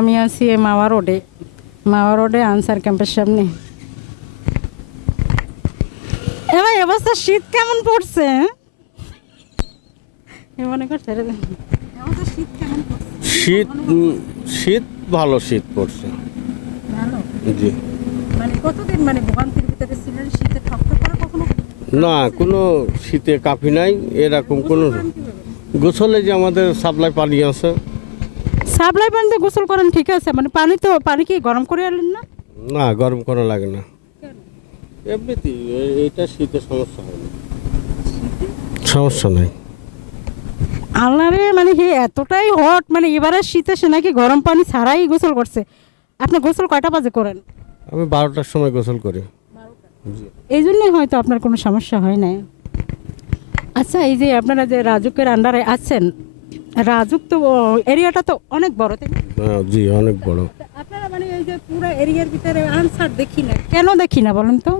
আমি আছি মাওয়া রোডে আনসার ক্যাম্পের সামনে। এবার অবস্থা শীত কেমন পড়ছে? মনে করছে শীত কেমন পড়ছে? শীত ভালো শীত পড়ছে। ভালো জি, মানে কতদিন মানে ভোগান্তির ভিতরে ছিলেন? শীতে ঠকতে পারে কখনো? না কোনো শীতে কাঁপি নাই, এরকম কোনো গোসলে যে আমাদের সাপ্লাই পানি আছে। সাপ্লাই পানিতে গোসল করেন ঠিক আছে, মানে পানি কি গরম করে আনলেন না? না গরম করা লাগে না, এমনিতেই এটা শীতে সমস্যা হয় না, সমস্যা নাই। আল্লাহরে মানে হে এতটাই হট, মানে এবারে শীতে সে নাকি গরম পানি ছাড়াই গোসল করছে। আপনি গোসল কয়টা বাজে করেন? আমি 12টার সময় গোসল করি। জি, এই জন্যই হয়তো আপনার কোনো সমস্যা হয় না। আচ্ছা, এই যে আপনারা যে রাজুকের আন্ডারে আছেন, রাজুক তো এরিয়াটা তো অনেক বড়, তাই না? জি অনেক বড়। আপনারা মানে এই যে পুরো এরিয়ার ভিতরে আনসার দেখি না, কেন দেখি না বলেন তো?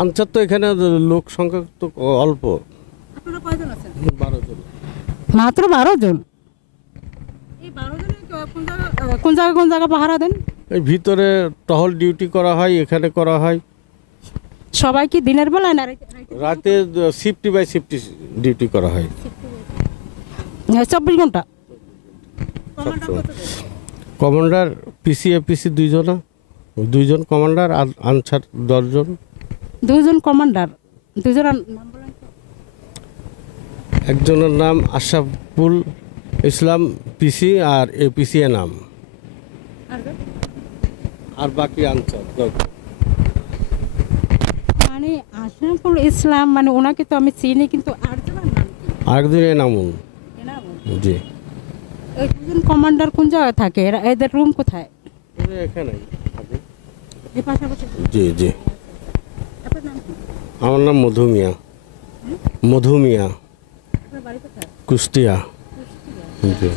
আনসার তো এখানে লোক সংখ্যা তো অল্প। আপনারা কয়জন আছেন? 12 জন। মাত্র 12 জন? এই 12 জনে কোন জায়গা পাহারা দেন? এই ভিতরে টহল ডিউটি করা হয়, এখানে করা হয়। সবাই কি দিনের বেলায় না রাতে শিফটি বাই শিফটি ডিউটি করা হয়। 24 ঘন্টা? কমান্ডার পিসি এপিসি দুইজন কমান্ডার, আর আনসার 10 জন। 2 জন কমান্ডার, 2 জন নাম বলেন তো? একজনের নাম আশরাফুল ইসলাম পিসি আর এপিসি এ নাম, আর বাকি আনসার। মানে আশরাফুল ইসলাম, মানে ওনাকে তো আমি চিনি, কিন্তু আরেকজনের নাম কি? আরেকজনের নামুন। জি, এই 2 জন কমান্ডার কোন জায়গায় থাকে? এদের রুম কোথায়? এখানে থাকে। এই পাশাপাশি? জি জি। আপনার নাম কি? আমার নাম মধুমিয়া। মধুমিয়া, আপনার বাড়ি কোথায়? কুষ্টিয়া। জি।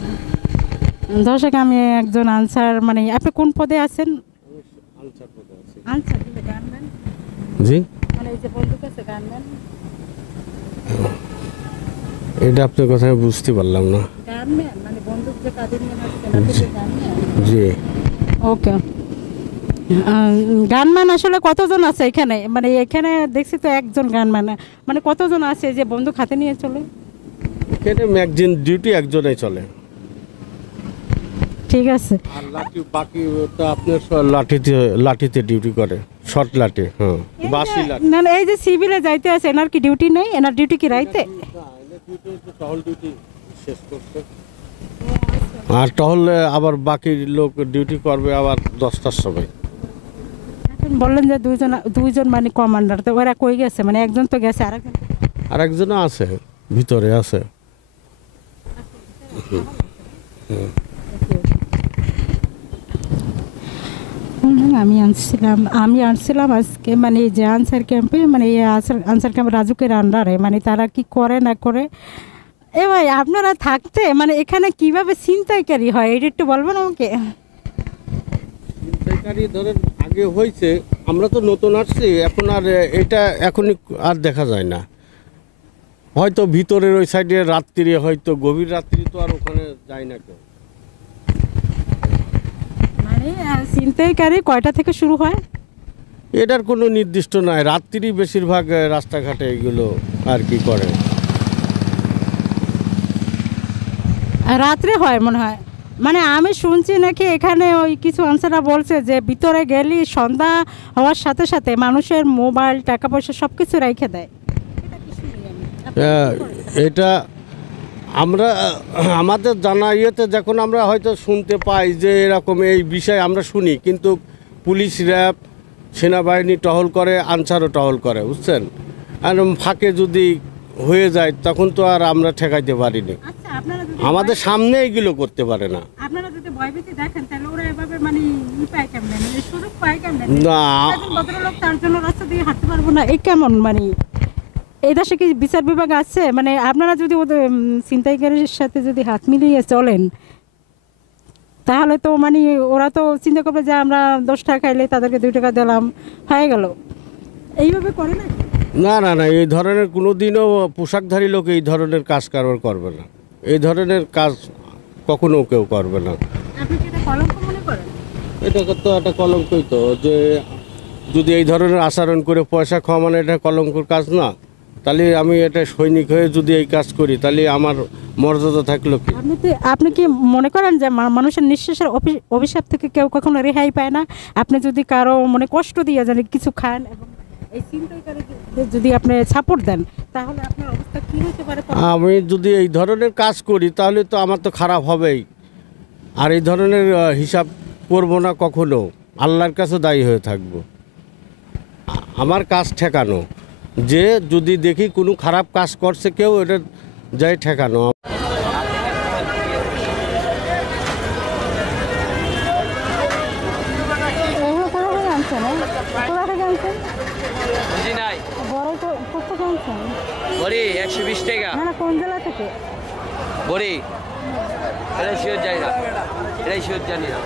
দর্শক, আমি একজন আনসার, মানে আপনি কোন পদে আছেন? আনসার কি গানম্যান? জি, মানে এই যে বন্দুক আছে গানম্যান? এটা আপনার কথা আমি বুঝতে পারলাম না। গানম্যান মানে বন্দুক যে কাঁধে নিয়ে হাঁটছেন, আপনি কি গানম্যান? জি। ওকে। গানম্যান আসলে কতজন আছে এখানে? মানে এখানে দেখছি তো একজন গানম্যান, মানে কতজন আছে যে বন্দুক হাতে নিয়ে চলে? এখানে ম্যাগজিন ডিউটি একজনেই চলে। ঠিক আছে। আর লাঠি বাকিটা আপনার লাঠিতে ডিউটি করে, শর্ট লাঠি। হ্যাঁ, বাসি লাঠি। না না, এই যে সিভিলে যাইতে আছে, এনার কি ডিউটি নেই? এনার ডিউটি কি রাইতে? টহল ডিউটি শেষ করছে, আর টহল আবার বাকি লোক ডিউটি করবে আবার 10টার সময়। এখন বললেন যে দুইজন মানে কমান্ডার, তো ওরা কই গেছে? মানে একজন তো গেছে, আর একজনও আছে, ভিতরে আছে। আমি আনছিলাম আজকে, মানে যে আনসার ক্যাম্পে, মানে এই আনসার ক্যাম্প রাজুকের আন্ডারে, মানে তারা কি করে না করে। এ ভাই, আপনারা থাকতে মানে এখানে কিভাবে ছিনতাইকারী হয় এটা একটু বলবেন আমাকে? ছিনতাইকারী ধরেন আগে হয়েছে, আমরা তো নতুন আসছি এখন, আর এটা এখনই আর দেখা যায় না। হয়তো ভিতরের ওই সাইডে রাত্রি, হয়তো গভীর রাত্রি তো আর ওখানে যায় না কেউ। মানে ছিনতাইকারী কয়টা থেকে শুরু হয়? এটার কোনো নির্দিষ্ট নাই, রাত্রি বেশিরভাগ রাস্তাঘাটে এগুলো আর কি করে। রাত্রে হয় মনে হয়। মানে আমি শুনছি নাকি এখানে ওই কিছু আনসাররা বলছে যে ভিতরে গেলে সন্ধ্যা হওয়ার সাথে সাথে মানুষের মোবাইল, টাকা পয়সা সব কিছু রেখে দেয়। এটা আমরা আমাদের জানা ইয়েতে যখন আমরা হয়তো শুনতে পাই যে এরকম এই বিষয়ে আমরা শুনি, কিন্তু পুলিশ, র্যাব, সেনাবাহিনী টহল করে, আনসারও টহল করে, বুঝছেন। আর ফাঁকে যদি হয়ে যায় তখন তো আর আমরা ঠেকাইতে পারিনি। আমাদের সামনে এগুলো করতে পারে না। আপনারা যদি ভয়ভীতি দেখেন তাহলে ওরা এভাবে মানে পায় কেমনে, মানে সুযোগ পায় কেমনে? না, ভদ্রলোক তার জন্য রাস্তা দিয়ে হাঁটতে পারবো না, এই কেমন? মানে এই দেশে কি বিচার বিভাগ আছে? মানে আপনারা যদি ওদের ছিনতাইকারীর সাথে যদি হাত মিলিয়ে চলেন তাহলে তো মানে ওরা তো চিন্তা করবে যে আমরা 10 টাকা খাইলে তাদেরকে 2 টাকা দিলাম, হয়ে গেল। এইভাবে করে না? না না না, এই ধরনের কোনো দিনও পোশাকধারী লোক এই ধরনের কাজ কারবার করবে না। এই ধরনের কাজ কখনো কেউ করবে না। আপনি কি এটা কলঙ্ক মনে করেন? এটা তো একটা কলঙ্কই তো, যে যদি এই ধরনের আচরণ করে পয়সা খাওয়া মানে এটা কলঙ্কর কাজ না। তাহলে আমি এটা সৈনিক হয়ে যদি এই কাজ করি তাহলে আমার মর্যাদা থাকলো কি? আপনি কি মনে করেন যে মানুষের নিঃশ্বাসের অভিশাপ থেকে কেউ কখনো রেহাই পায় না? আপনি যদি কারো মনে কষ্ট দিয়ে জানেন কিছু খান এবং এই ছিনতাইকারীদের যদি আপনি সাপোর্ট দেন, তাহলে আপনার অবস্থা কি হতে পারে? আমি যদি এই ধরনের কাজ করি তাহলে তো আমার তো খারাপ হবেই। আর এই ধরনের হিসাব করব না কখনো, আল্লাহর কাছে দায়ী হয়ে থাকব। আমার কাজ ঠেকানো, যে যদি দেখি কোনো খারাপ কাজ করছে কেউ, এটা যাই ঠেকানো। বুঝি নাই বড়ি 120 টাকা কোন জেলা থেকে? বড়ি এটা শিওর জানি না, এটা শিওর জানি না।